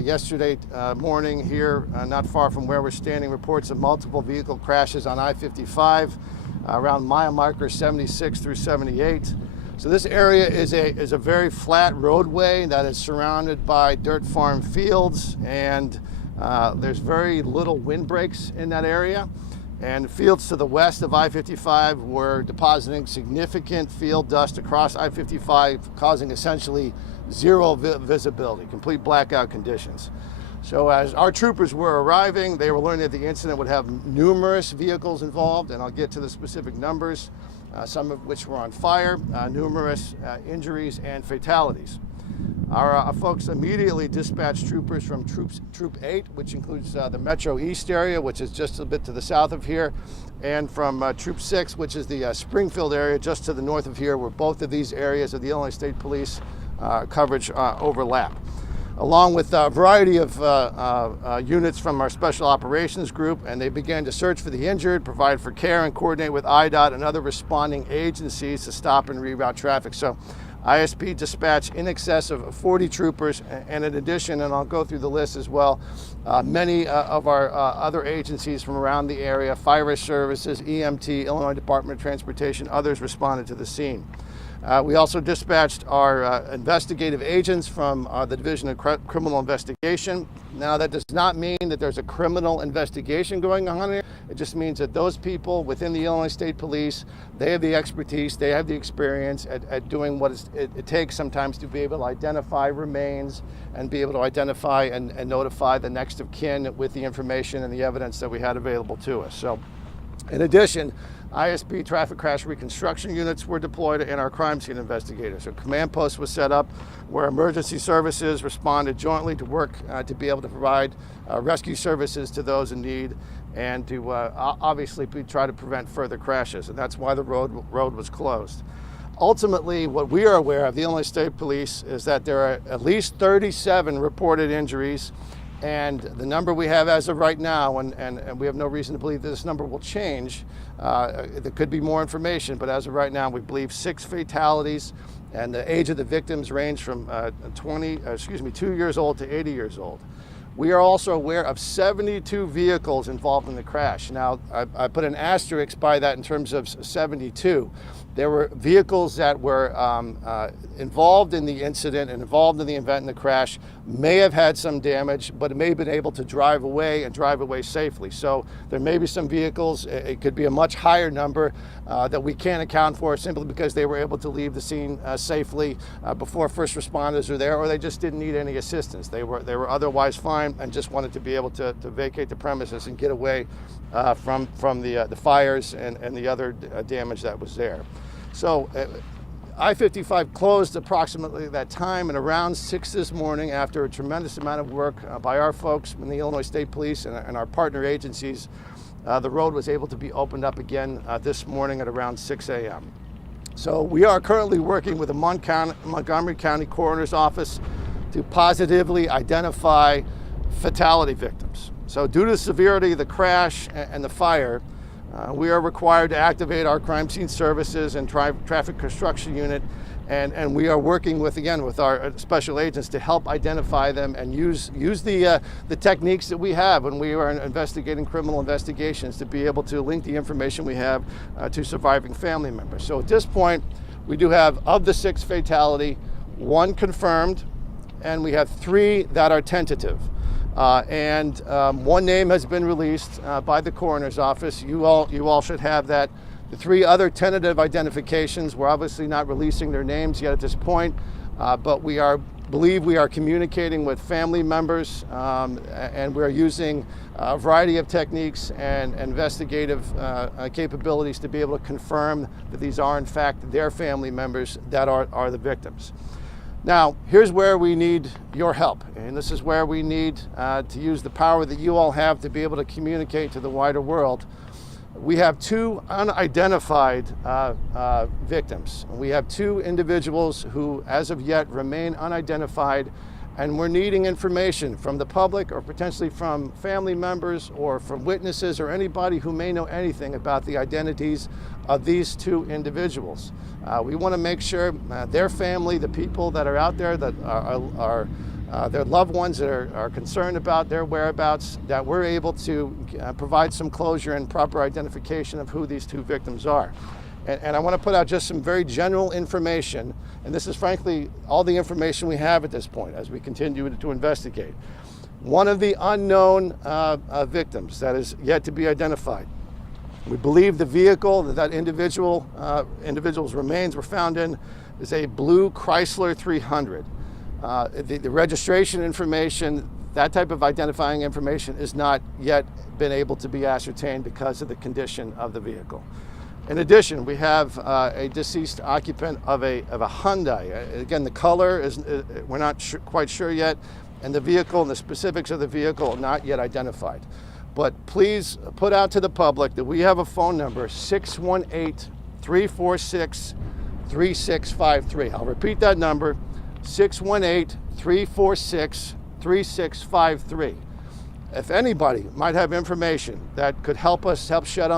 Yesterday morning here, not far from where we're standing, reports of multiple vehicle crashes on I-55 around mile marker 76 through 78. So this area is a very flat roadway that is surrounded by dirt farm fields, and there's very little windbreaks in that area. And fields to the west of I-55 were depositing significant field dust across I-55, causing essentially zero visibility, complete blackout conditions. So as our troopers were arriving, they were learning that the incident would have numerous vehicles involved, and I'll get to the specific numbers, some of which were on fire, numerous injuries and fatalities. Our folks immediately dispatched troopers from Troop 8, which includes the Metro East area, which is just a bit to the south of here, and from Troop 6, which is the Springfield area just to the north of here, where both of these areas of the Illinois State Police coverage overlap. Along with a variety of units from our Special Operations Group, and they began to search for the injured, provide for care, and coordinate with IDOT and other responding agencies to stop and reroute traffic. So ISP dispatched in excess of 40 troopers, and in addition, and I'll go through the list as well, many of our other agencies from around the area, Fire Risk Services, EMT, Illinois Department of Transportation, others responded to the scene. We also dispatched our investigative agents from the Division of Criminal Investigation. Now, that does not mean that there's a criminal investigation going on here. It just means that those people within the Illinois State Police, they have the expertise, they have the experience at doing what it takes sometimes to be able to identify remains and be able to identify and notify the next of kin with the information and the evidence that we had available to us. So, in addition, ISP traffic crash reconstruction units were deployed in our crime scene investigators. So command post was set up where emergency services responded jointly to work to be able to provide rescue services to those in need, and to obviously try to prevent further crashes. And that's why the road was closed. Ultimately, what we are aware of, the Illinois State Police, is that there are at least 37 reported injuries. And the number we have as of right now, and we have no reason to believe that this number will change, there could be more information, but as of right now, we believe 6 fatalities, and the age of the victims range from 2 years old to 80 years old. We are also aware of 72 vehicles involved in the crash. Now, I put an asterisk by that in terms of 72. There were vehicles that were involved in the incident and involved in the event in the crash, may have had some damage, but it may have been able to drive away safely. So there may be some vehicles, it could be a much higher number that we can't account for simply because they were able to leave the scene safely before first responders were there, or they just didn't need any assistance. They were otherwise fine and just wanted to be able to vacate the premises and get away from the fires and the other damage that was there. So I-55 closed approximately that time, and around 6 this morning, after a tremendous amount of work by our folks in the Illinois State Police and our partner agencies, the road was able to be opened up again this morning at around 6 a.m. So we are currently working with the Montgomery County Coroner's Office to positively identify fatality victims. So due to the severity of the crash and the fire, we are required to activate our crime scene services and traffic construction unit, and we are working with our special agents to help identify them and use the techniques that we have when we are investigating criminal investigations to be able to link the information we have to surviving family members. So at this point, we do have, of the 6 fatality, 1 confirmed, and we have 3 that are tentative. And 1 name has been released by the coroner's office. You all should have that. The 3 other tentative identifications, we're obviously not releasing their names yet at this point, but we believe we are communicating with family members, and we're using a variety of techniques and investigative capabilities to be able to confirm that these are in fact their family members that are the victims. Now, here's where we need your help, and this is where we need to use the power that you all have to be able to communicate to the wider world. We have 2 unidentified victims. We have 2 individuals who, as of yet, remain unidentified, and we're needing information from the public or potentially from family members or from witnesses or anybody who may know anything about the identities of these 2 individuals. We want to make sure their family, the people that are out there that are their loved ones that are concerned about their whereabouts, that we're able to provide some closure and proper identification of who these two victims are. And I want to put out just some very general information, and this is frankly all the information we have at this point as we continue to investigate. One of the unknown victims that is yet to be identified. We believe the vehicle that individual's remains were found in is a blue Chrysler 300. The registration information, that type of identifying information, is not yet been able to be ascertained because of the condition of the vehicle. In addition, we have a deceased occupant of a Hyundai. Again, the color is we're not quite sure yet, and the vehicle and the specifics of the vehicle are not yet identified. But please put out to the public that we have a phone number, 618-346-3653. I'll repeat that number, 618-346-3653. If anybody might have information that could help us, shed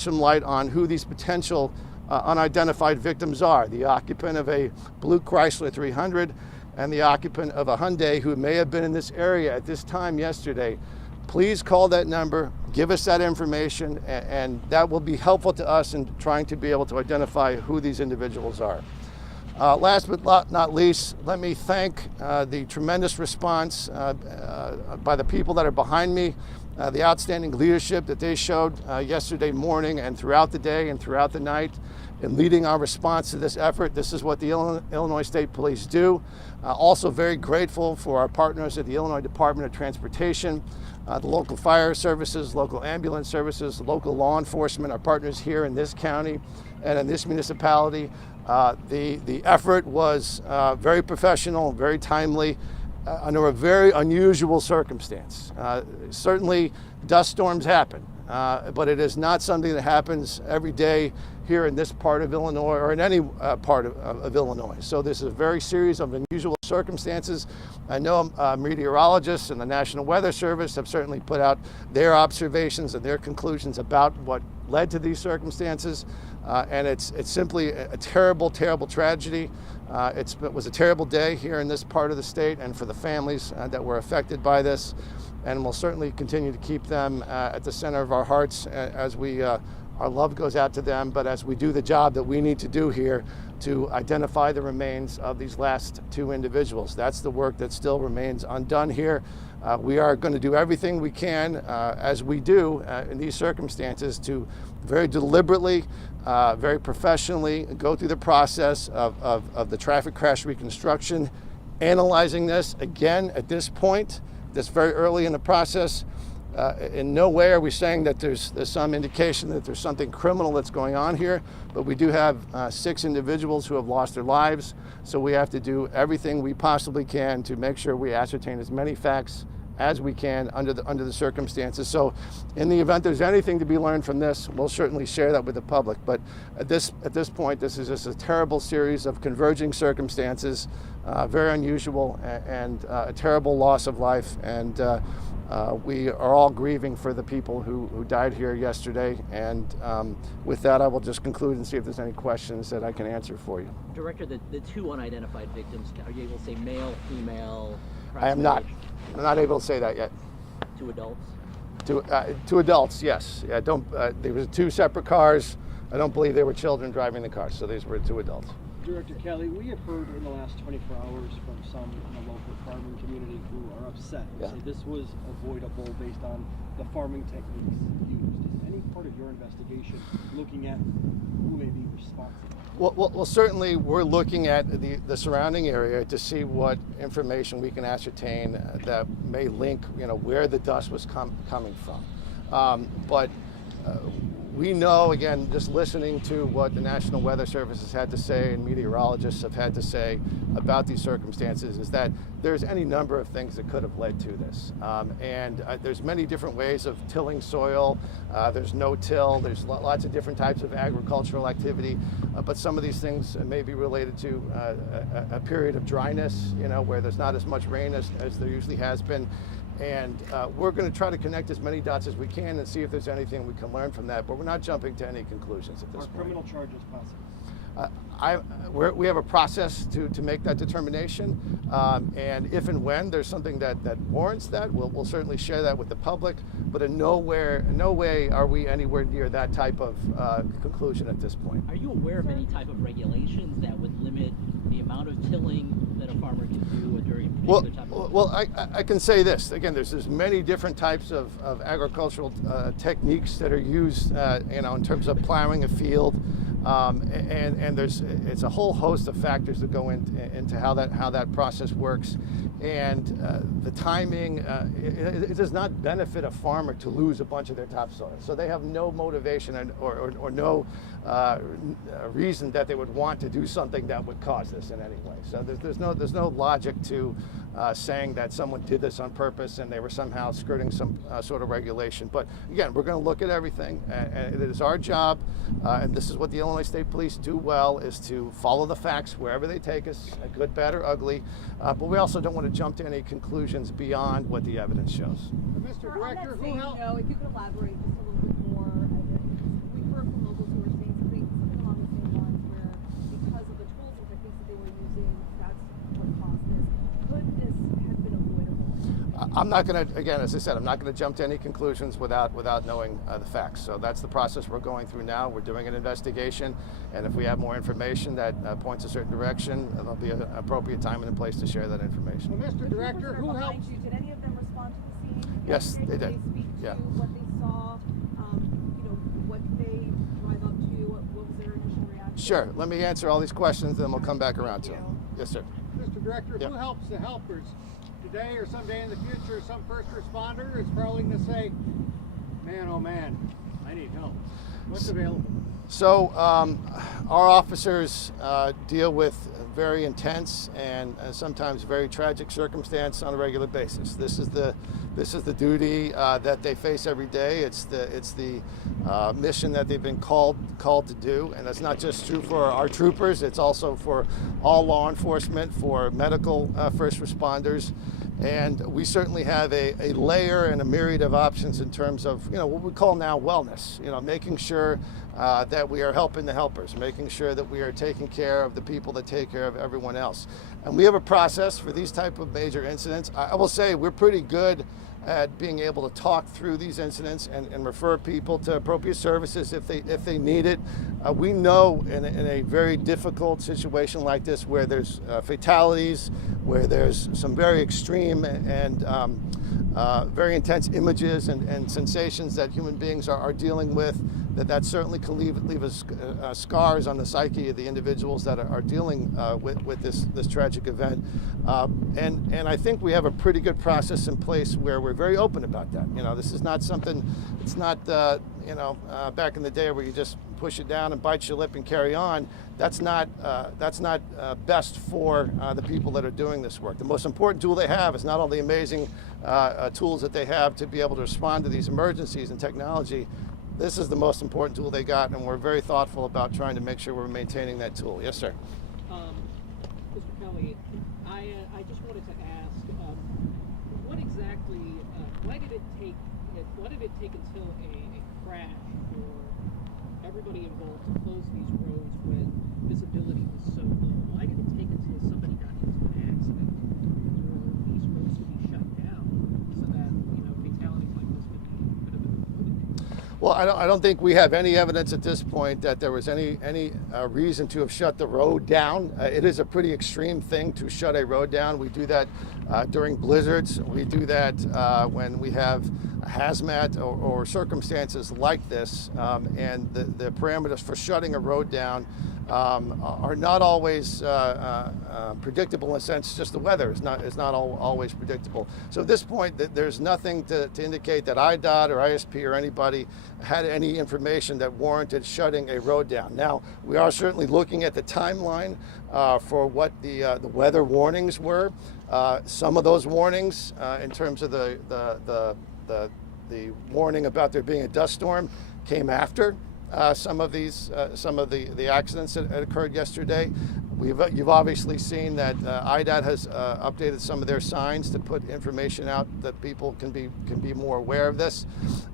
some light on who these potential unidentified victims are, the occupant of a blue Chrysler 300 and the occupant of a Hyundai who may have been in this area at this time yesterday, please call that number, give us that information, and that will be helpful to us in trying to be able to identify who these individuals are. Last but not least, let me thank the tremendous response by the people that are behind me, the outstanding leadership that they showed yesterday morning and throughout the day and throughout the night in leading our response to this effort. This is what the Illinois State Police do. Also very grateful for our partners at the Illinois Department of Transportation, the local fire services, local ambulance services, local law enforcement, our partners here in this county and in this municipality. The effort was very professional, very timely, under a very unusual circumstance. Certainly dust storms happen, but it is not something that happens every day here in this part of Illinois or in any part of Illinois. So this is a very series of unusual circumstances. I know meteorologists and the National Weather Service have certainly put out their observations and their conclusions about what led to these circumstances. And it's simply a terrible, terrible tragedy. It was a terrible day here in this part of the state and for the families that were affected by this. And we'll certainly continue to keep them at the center of our hearts as our love goes out to them, but as we do the job that we need to do here to identify the remains of these last two individuals. That's the work that still remains undone here. We are going to do everything we can, as we do in these circumstances, to very deliberately, very professionally go through the process of the traffic crash reconstruction, analyzing this again at this point, this very early in the process. In no way are we saying that there's some indication that there's something criminal that's going on here, but we do have 6 individuals who have lost their lives, so we have to do everything we possibly can to make sure we ascertain as many facts as we can under the circumstances. So in the event there's anything to be learned from this, we'll certainly share that with the public. But at this point, this is just a terrible series of converging circumstances, very unusual, and a terrible loss of life. And we are all grieving for the people who died here yesterday. And with that, I will just conclude and see if there's any questions that I can answer for you. Director, the 2 unidentified victims, are you able to say male, female? I am not. I'm not able to say that yet. 2 adults? 2 adults, yes. Yeah, there were 2 separate cars. I don't believe there were children driving the cars, so these were 2 adults. Director Kelly, we have heard in the last 24 hours from some in the local farming community who are upset. They say this was avoidable based on the farming techniques used. Is any part of your investigation looking at who may be responsible? Well, certainly we're looking at the surrounding area to see what information we can ascertain that may link, where the dust was coming from. But we know, again, just listening to what the National Weather Service has had to say and meteorologists have had to say about these circumstances, is that there's any number of things that could have led to this. And there's many different ways of tilling soil. There's no-till. There's lots of different types of agricultural activity. But some of these things may be related to a period of dryness, where there's not as much rain as there usually has been. And we're going to try to connect as many dots as we can and see if there's anything we can learn from that. But we're not jumping to any conclusions at this point. Are criminal charges possible? We have a process to make that determination, and if and when there's something that warrants that, we'll certainly share that with the public. But in no way are we anywhere near that type of conclusion at this point. Are you aware of any type of regulations that would limit the amount of tilling that a farmer can do during a particular type of? Well, I can say this again. There's many different types of agricultural techniques that are used, in terms of plowing a field. And it's a whole host of factors that go into how that process works, and the timing. It does not benefit a farmer to lose a bunch of their topsoil, so they have no motivation or no reason that they would want to do something that would cause this in any way. So there's no logic to saying that someone did this on purpose and they were somehow skirting some sort of regulation. But again, we're going to look at everything, and it is our job, and this is what the Illinois State Police do well, is to follow the facts wherever they take us, good, bad, or ugly. But we also don't want to jump to any conclusions beyond what the evidence shows. Mr. Director, who else? No, if you could elaborate just a little bit more. We've heard from locals who are saying something along the same lines, where because of the tools and techniques that they were using, that's what caused this. Could this have been avoidable? I'm not going to, again, as I said, I'm not going to jump to any conclusions without knowing the facts. So that's the process we're going through now. We're doing an investigation, and if we have more information that points a certain direction, there'll be an appropriate time and a place to share that information. Well, Mr. Director, who helped you? Did any of them respond to the scene? Yes, they did. Did they speak to what they saw? What they drive up to? What was their initial reaction? Sure. Let me answer all these questions, then we'll come back around to them. Yes, sir. Mr. Director, who helps the helpers? Today or someday in the future, some first responder is probably going to say, man, oh man, I need help. What's available? So our officers deal with very intense and sometimes very tragic circumstance on a regular basis. This is the duty that they face every day. It's the mission that they've been called to do, and that's not just true for our troopers. It's also for all law enforcement, for medical first responders. And we certainly have a layer and a myriad of options in terms of, what we call now wellness, making sure that we are helping the helpers, making sure that we are taking care of the people that take care of everyone else. And we have a process for these type of major incidents. I will say we're pretty good at being able to talk through these incidents and refer people to appropriate services if they need it. We know in a very difficult situation like this, where there's fatalities, where there's some very extreme and very intense images and sensations that human beings are dealing with, that certainly can leave us scars on the psyche of the individuals that are dealing with this tragic event. And I think we have a pretty good process in place where we're very open about that. This is not something, it's not, back in the day where you just push it down and bite your lip and carry on. That's not best for the people that are doing this work. The most important tool they have is not all the amazing tools that they have to be able to respond to these emergencies and technology. This is the most important tool they got, and we're very thoughtful about trying to make sure we're maintaining that tool. Yes, sir. Mr. Kelly, I just wanted to ask, what exactly, why did it take until a crash for everybody involved to close these roads when visibility was so low? Why did it take until somebody got into an accident for these roads to be shut down so that, fatalities like this could have been avoided? Well, I don't think we have any evidence at this point that there was any reason to have shut the road down. It is a pretty extreme thing to shut a road down. We do that during blizzards. We do that when we have hazmat or circumstances like this, and the parameters for shutting a road down are not always predictable in a sense. Just the weather is not always predictable. So at this point, there's nothing to indicate that IDOT or ISP or anybody had any information that warranted shutting a road down. Now, we are certainly looking at the timeline for what the weather warnings were. Some of those warnings, in terms of the warning about there being a dust storm, came after some of the accidents that occurred yesterday. You've obviously seen that IDOT has updated some of their signs to put information out that people can be more aware of this,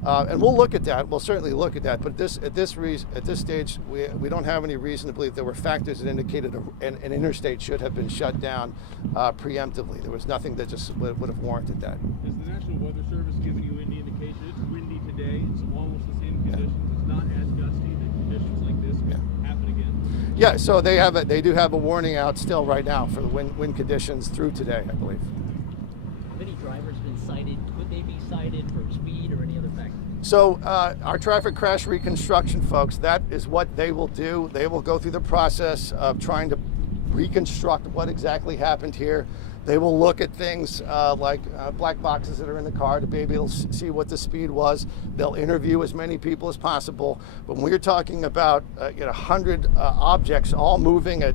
and we'll look at that. We'll certainly look at that. But at this stage, we don't have any reason to believe there were factors that indicated an interstate should have been shut down preemptively. There was nothing that just would have warranted that. Has the National Weather Service given you any indication? It's windy today. It's almost the same conditions. It's not as gusty. The conditions like this could happen again. Yeah, so they do have a warning out still right now for the wind conditions through today, I believe. Have any drivers been cited? Could they be cited for speed or any other factor? So our traffic crash reconstruction folks, that is what they will do. They will go through the process of trying to reconstruct what exactly happened here. They will look at things like black boxes that are in the car to be able to see what the speed was. They'll interview as many people as possible. But when we're talking about 100 objects all moving at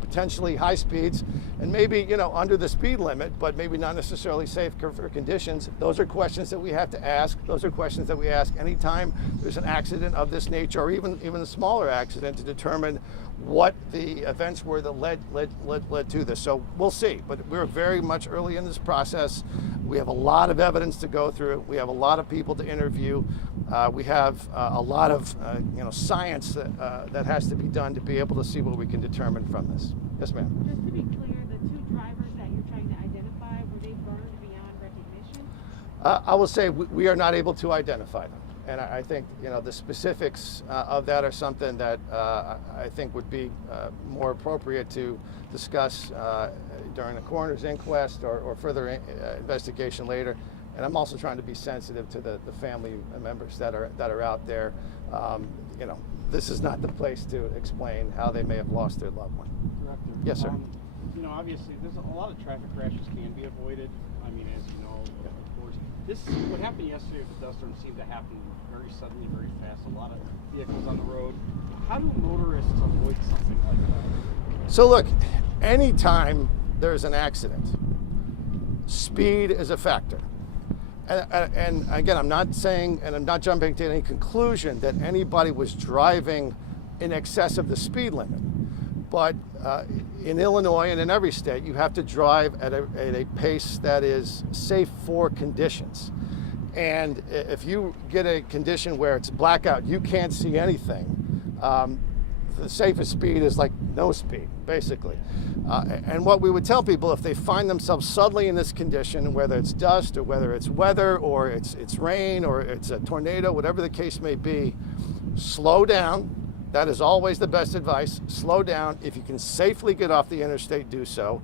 potentially high speeds and maybe under the speed limit, but maybe not necessarily safe for conditions, those are questions that we have to ask. Those are questions that we ask anytime there's an accident of this nature, or even a smaller accident, to determine what the events were that led to this. So we'll see, but we're very much early in this process. We have a lot of evidence to go through. We have a lot of people to interview. We have a lot of science that has to be done to be able to see what we can determine from this. Yes, ma'am. Just to be clear, the two drivers that you're trying to identify, were they burned beyond recognition? I will say we are not able to identify them. And I think the specifics of that are something that I think would be more appropriate to discuss during the coroner's inquest or further investigation later. And I'm also trying to be sensitive to the family members that are out there. This is not the place to explain how they may have lost their loved one. Director. Yes, sir. Obviously, there's a lot of traffic crashes can be avoided. I mean, as you know, of course. What happened yesterday with the dust storm seemed to happen very suddenly, very fast. A lot of vehicles on the road. How do motorists avoid something like that? So look, anytime there's an accident, speed is a factor. And again, I'm not saying, and I'm not jumping to any conclusion that anybody was driving in excess of the speed limit. But in Illinois and in every state, you have to drive at a pace that is safe for conditions. And if you get a condition where it's blackout, you can't see anything, the safest speed is like no speed, basically. And what we would tell people, if they find themselves suddenly in this condition, whether it's dust or whether it's weather or it's rain or it's a tornado, whatever the case may be, slow down. That is always the best advice. Slow down. If you can safely get off the interstate, do so.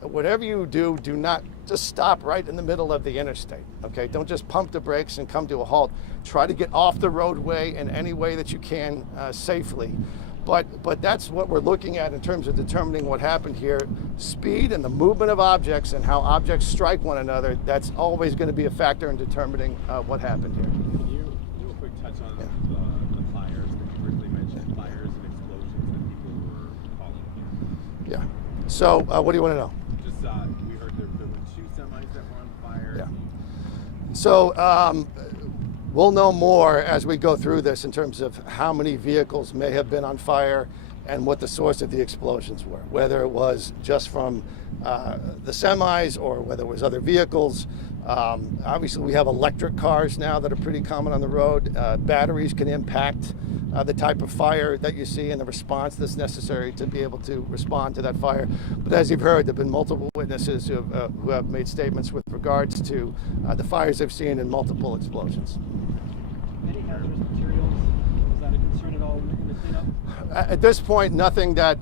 Whatever you do, do not just stop right in the middle of the interstate. Okay, don't just pump the brakes and come to a halt. Try to get off the roadway in any way that you can safely. But that's what we're looking at in terms of determining what happened here. Speed and the movement of objects and how objects strike one another, that's always going to be a factor in determining what happened here. Can you do a quick touch on the fires that you briefly mentioned, fires and explosions that people were calling here? Yeah. So what do you want to know? Just we heard there were 2 semis that were on fire. Yeah. So we'll know more as we go through this in terms of how many vehicles may have been on fire and what the source of the explosions were, whether it was just from the semis or whether it was other vehicles. Obviously, we have electric cars now that are pretty common on the road. Batteries can impact the type of fire that you see and the response that's necessary to be able to respond to that fire. But as you've heard, there have been multiple witnesses who have made statements with regards to the fires they've seen and multiple explosions. Any hazardous materials? Is that a concern at all in the cleanup? At this point, nothing that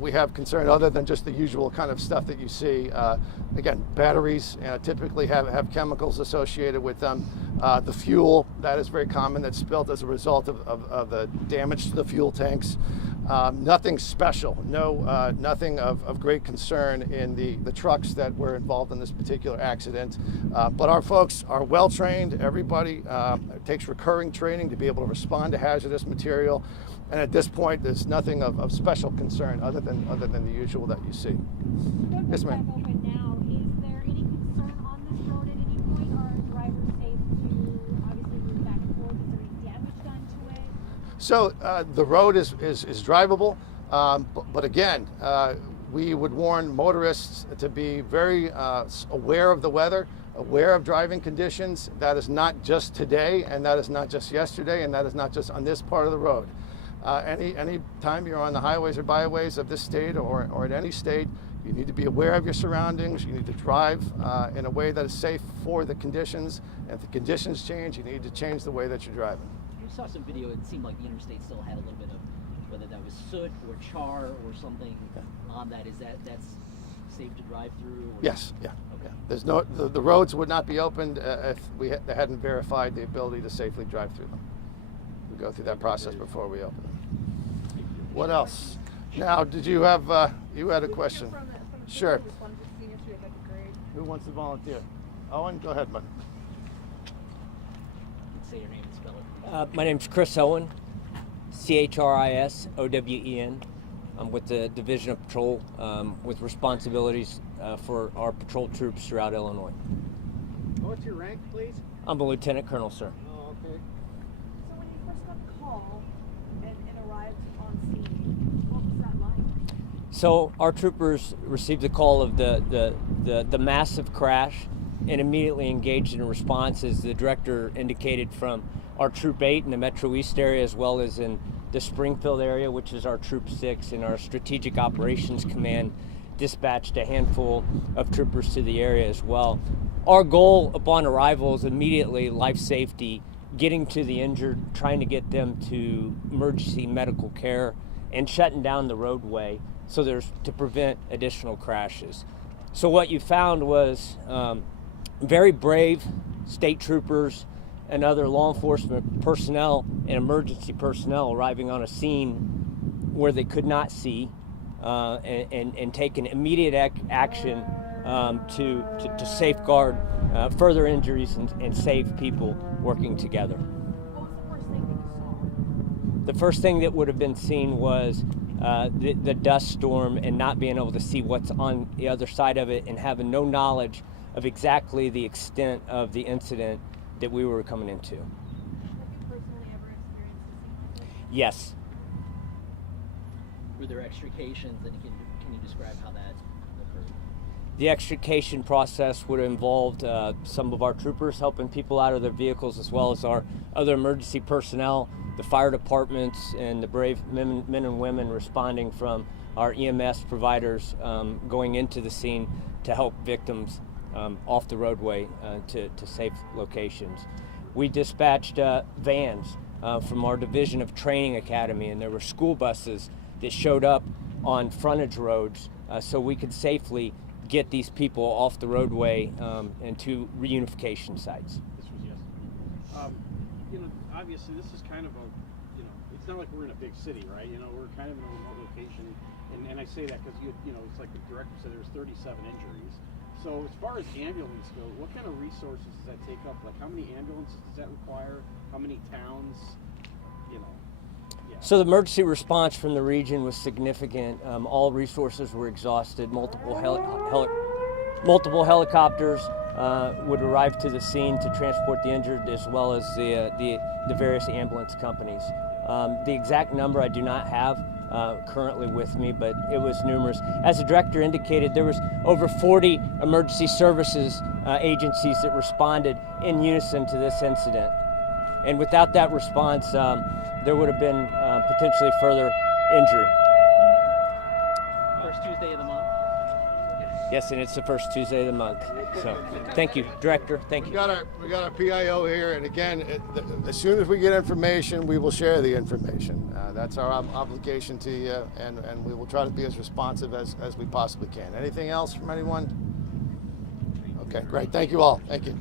we have concern other than just the usual kind of stuff that you see. Again, batteries typically have chemicals associated with them. The fuel, that is very common, that's spilled as a result of the damage to the fuel tanks. Nothing special, nothing of great concern in the trucks that were involved in this particular accident. But our folks are well trained. Everybody takes recurring training to be able to respond to hazardous material. And at this point, there's nothing of special concern other than the usual that you see. Yes, ma'am. Open now. Is there any concern on this road at any point? Are drivers safe to obviously move back and forth? Is there any damage done to it? So the road is drivable. But again, we would warn motorists to be very aware of the weather, aware of driving conditions. That is not just today, and that is not just yesterday, and that is not just on this part of the road. Any time you're on the highways or byways of this state or in any state, you need to be aware of your surroundings. You need to drive in a way that is safe for the conditions. And if the conditions change, you need to change the way that you're driving. You saw some video, it seemed like the interstate still had a little bit of, whether that was soot or char or something on that. Is that's safe to drive through? Or? Yes, yeah. Okay. There's no, the roads would not be opened if we hadn't verified the ability to safely drive through them. We go through that process before we open them. What else? Now, did you have, you had a question? Sure. Who wants to volunteer? Owen, go ahead, bud. Say your name and spell it. My name's Chris Owen, CHRISOWEN. I'm with the Division of Patrol with responsibilities for our patrol troops throughout Illinois. What's your rank, please? I'm a lieutenant colonel, sir. Oh, okay. So when you first got the call and arrived on scene, what was that like? So our troopers received the call of the massive crash and immediately engaged in a response, as the director indicated, from our Troop 8 in the Metro East area, as well as in the Springfield area, which is our Troop 6, and our Strategic Operations Command dispatched a handful of troopers to the area as well. Our goal upon arrival is immediately life safety, getting to the injured, trying to get them to emergency medical care, and shutting down the roadway so there's to prevent additional crashes. So what you found was very brave state troopers and other law enforcement personnel and emergency personnel arriving on a scene where they could not see and taking immediate action to safeguard further injuries and save people working together. What was the first thing that you saw? The first thing that would have been seen was the dust storm and not being able to see what's on the other side of it and having no knowledge of exactly the extent of the incident that we were coming into. Have you personally ever experienced a scene like this? Yes. Were there extrications, and can you describe how that occurred? The extrication process would have involved some of our troopers helping people out of their vehicles, as well as our other emergency personnel, the fire departments, and the brave men and women responding from our EMS providers going into the scene to help victims off the roadway to safe locations. We dispatched vans from our Division of Training Academy, and there were school buses that showed up on frontage roads so we could safely get these people off the roadway and to reunification sites. This was yesterday. Obviously this is kind of a, it's not like we're in a big city, right? We're kind of in a remote location, and I say that because it's like the director said, there's 37 injuries. So as far as ambulance go, what kind of resources does that take up? Like, how many ambulances does that require? How many towns? Yeah. So the emergency response from the region was significant. All resources were exhausted. Multiple helicopters would arrive to the scene to transport the injured, as well as the various ambulance companies. The exact number I do not have currently with me, but it was numerous. As the director indicated, there was over 40 emergency services agencies that responded in unison to this incident. And without that response, there would have been potentially further injury. First Tuesday of the month? Yes, and it's the first Tuesday of the month. So, thank you, Director. Thank you. We got our PIO here, and again, as soon as we get information, we will share the information. That's our obligation to you, and we will try to be as responsive as we possibly can. Anything else from anyone? Okay, great. Thank you all. Thank you.